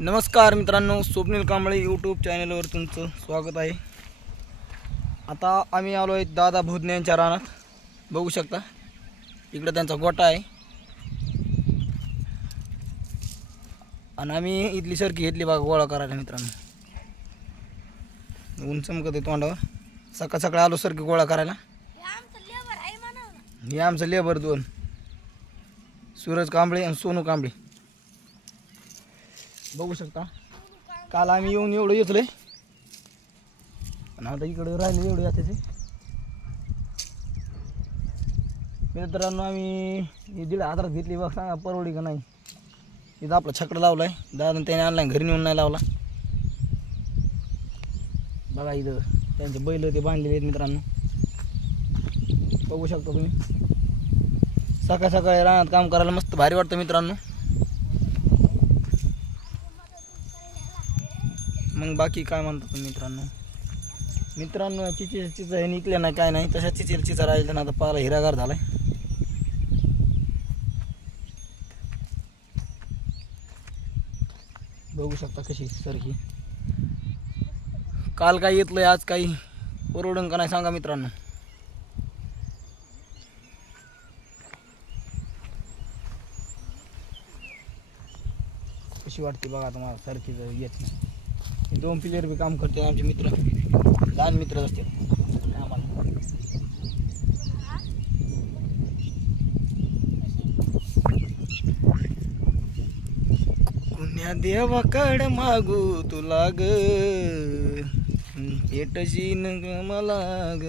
नमस्कार मित्रांनो, स्वप्नील कांबळे यूट्यूब चॅनलवर तुमचं स्वागत आहे। आता आम्ही आलो आहे दादा भोदने यांच्या रानात। बघू शकता इकडे त्यांचा गोटा आहे आणि आम्ही इथली सरकी घेतली बघा गोळा करायला मित्रांनो। ऊन चमकत आहे तोंडावर, सकाळ सकाळ आलो सरकी गोळा करायला। हे आमचं लेबर दोन, सूरज कांबळे आणि सोनू कांबळे। बघू शकता काल आम्ही येऊन एवढं येतलोय आणि आता इकडे राहिले एवढे याचे मित्रांनो। आम्ही 1,500 घेतली बघ, सांगा परवडी का नाही। इथं आपला छकडा लावलाय दादा त्याने आणलाय, घरी नेऊन नाही लावला बघा। इथं त्यांचे बैल ते बांधलेले आहेत मित्रांनो, बघू शकता तुम्ही। सकाळ सकाळी रानात काम करायला मस्त भारी वाटतं मित्रांनो। मग बाकी काय म्हणता तुम्ही मित्रांनो चिचा हे निघल्या नाही काय नाही, तशा चिचा राहिला ना। आता पाला हिरागार झालाय, बघू शकता कशी सरकी। काल काय येतलंय आज काही परवडन का नाही सांगा मित्रांनो। कशी वाटते बघा तुम्हाला सरकी येत नाही। दोन प्लेयर भी काम करते आमचे मित्र, लहान मित्र असते आम्हाला। कुण्या देवाकड मागू तुला ग, पेटशीन ग मला ग।